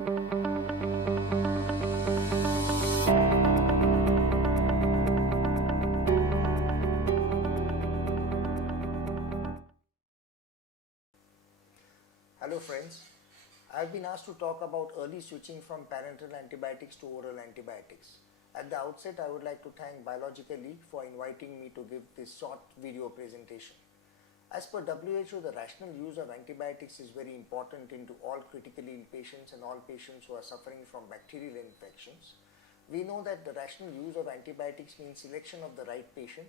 Hello friends, I have been asked to talk about early switching from parenteral antibiotics to oral antibiotics. At the outset, I would like to thank Biological League for inviting me to give this short video presentation. As per WHO, the rational use of antibiotics is very important into all critically ill patients and all patients who are suffering from bacterial infections. We know that the rational use of antibiotics means selection of the right patient.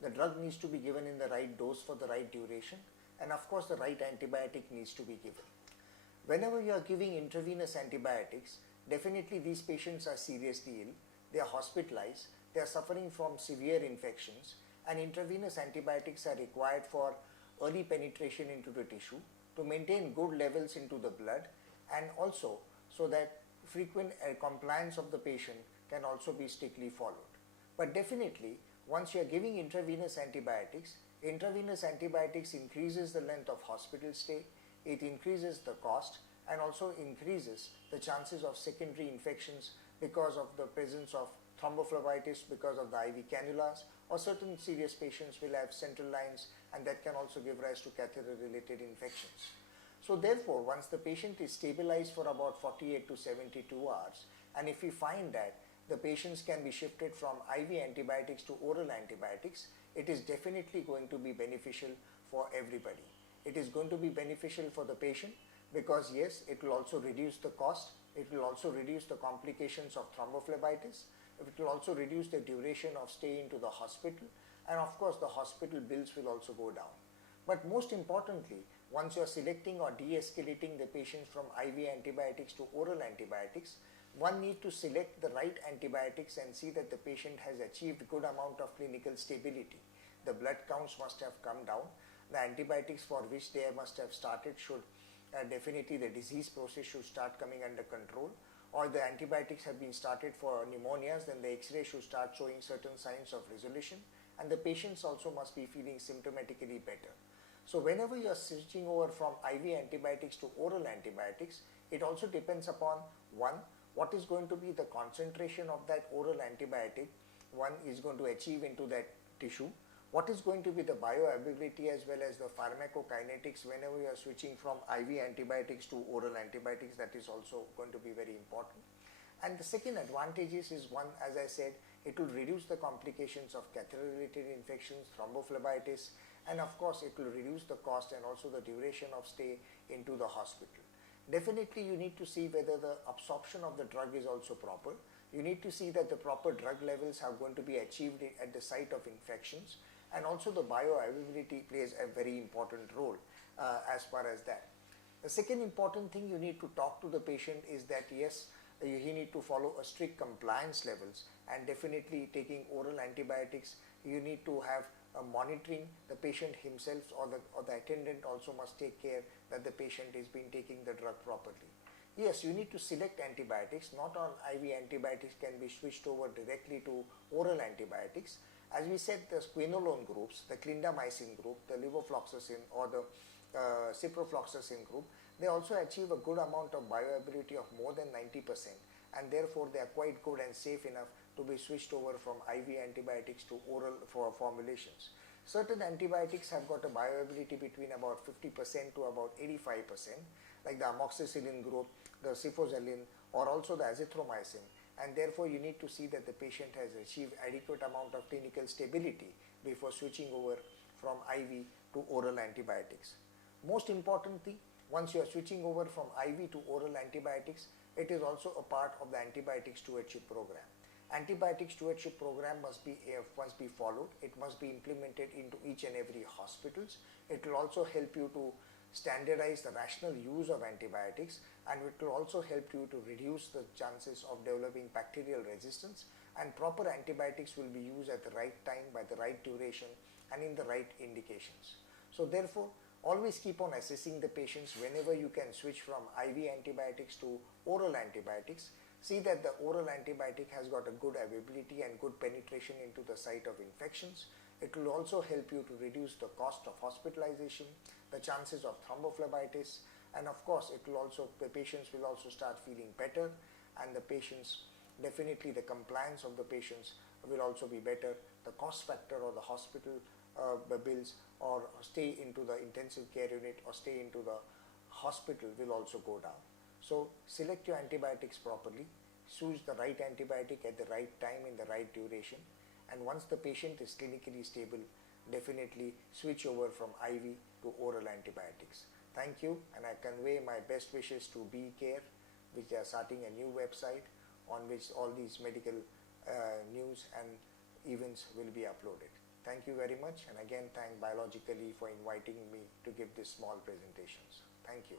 The drug needs to be given in the right dose for the right duration, and of course the right antibiotic needs to be given. Whenever you are giving intravenous antibiotics, definitely these patients are seriously ill, they are hospitalized, they are suffering from severe infections, and intravenous antibiotics are required for early penetration into the tissue to maintain good levels into the blood, and also so that frequent compliance of the patient can also be strictly followed. But definitely, once you are giving intravenous antibiotics increases the length of hospital stay, it increases the cost, and also increases the chances of secondary infections because of the presence of thrombophlebitis because of the IV cannulas, or certain serious patients will have central lines, and that can also give rise to catheter related infections. So therefore, once the patient is stabilized for about 48 to 72 hours, and if we find that the patients can be shifted from IV antibiotics to oral antibiotics, it is definitely going to be beneficial for everybody. It is going to be beneficial for the patient because yes, it will also reduce the cost, it will also reduce the complications of thrombophlebitis, it will also reduce the duration of stay into the hospital, and of course the hospital bills will also go down. But most importantly, once you are selecting or de-escalating the patient from IV antibiotics to oral antibiotics, one needs to select the right antibiotics and see that the patient has achieved good amount of clinical stability. The blood counts must have come down. The antibiotics for which they must have started should definitely the disease process should start coming under control, or the antibiotics have been started for pneumonias, then the X-ray should start showing certain signs of resolution, and the patients also must be feeling symptomatically better. So whenever you are switching over from IV antibiotics to oral antibiotics, it also depends upon one, what is going to be the concentration of that oral antibiotic one is going to achieve into that tissue, what is going to be the bioavailability as well as the pharmacokinetics whenever you are switching from IV antibiotics to oral antibiotics. That is also going to be very important. And the second advantages is one, as I said, it will reduce the complications of catheter related infections, thrombophlebitis, and of course it will reduce the cost and also the duration of stay into the hospital. Definitely you need to see whether the absorption of the drug is also proper. You need to see that the proper drug levels are going to be achieved at the site of infections, and also the bioavailability plays a very important role as far as that. The second important thing you need to talk to the patient is that yes, he need to follow a strict compliance levels, and definitely taking oral antibiotics you need to have monitoring the patient himself, or the attendant also must take care that the patient is being taking the drug properly. Yes, you need to select antibiotics. Not all IV antibiotics can be switched over directly to oral antibiotics. As we said, the quinolone groups, the clindamycin group, the levofloxacin or the ciprofloxacin group, they also achieve a good amount of bioavailability of more than 90%, and therefore they are quite good and safe enough to be switched over from IV antibiotics to oral for formulations. Certain antibiotics have got a bioavailability between about 50% to about 85%, like the amoxicillin group, the cefazolin, or also the azithromycin, and therefore you need to see that the patient has achieved adequate amount of clinical stability before switching over from IV to oral antibiotics. Most importantly, once you are switching over from IV to oral antibiotics, it is also a part of the antibiotic stewardship program. Antibiotic stewardship program must be followed. It must be implemented into each and every hospitals. It will also help you to standardize the rational use of antibiotics, and it will also help you to reduce the chances of developing bacterial resistance, and proper antibiotics will be used at the right time, by the right duration, and in the right indications. So therefore, always keep on assessing the patients whenever you can switch from IV antibiotics to oral antibiotics. See that the oral antibiotic has got a good availability and good penetration into the site of infections. It will also help you to reduce the cost of hospitalization, the chances of thrombophlebitis, and of course it will also, the patients will also start feeling better, and the patients, definitely the compliance of the patients will also be better. The cost factor or the hospital bills or stay into the intensive care unit or stay into the hospital will also go down. So select your antibiotics properly, choose the right antibiotic at the right time in the right duration, and once the patient is clinically stable, definitely switch over from IV to oral antibiotics. Thank you, and I convey my best wishes to B Care, which they are starting a new website on which all these medical news and events will be uploaded. Thank you very much, and again thank Biologically for inviting me to give this small presentations. Thank you.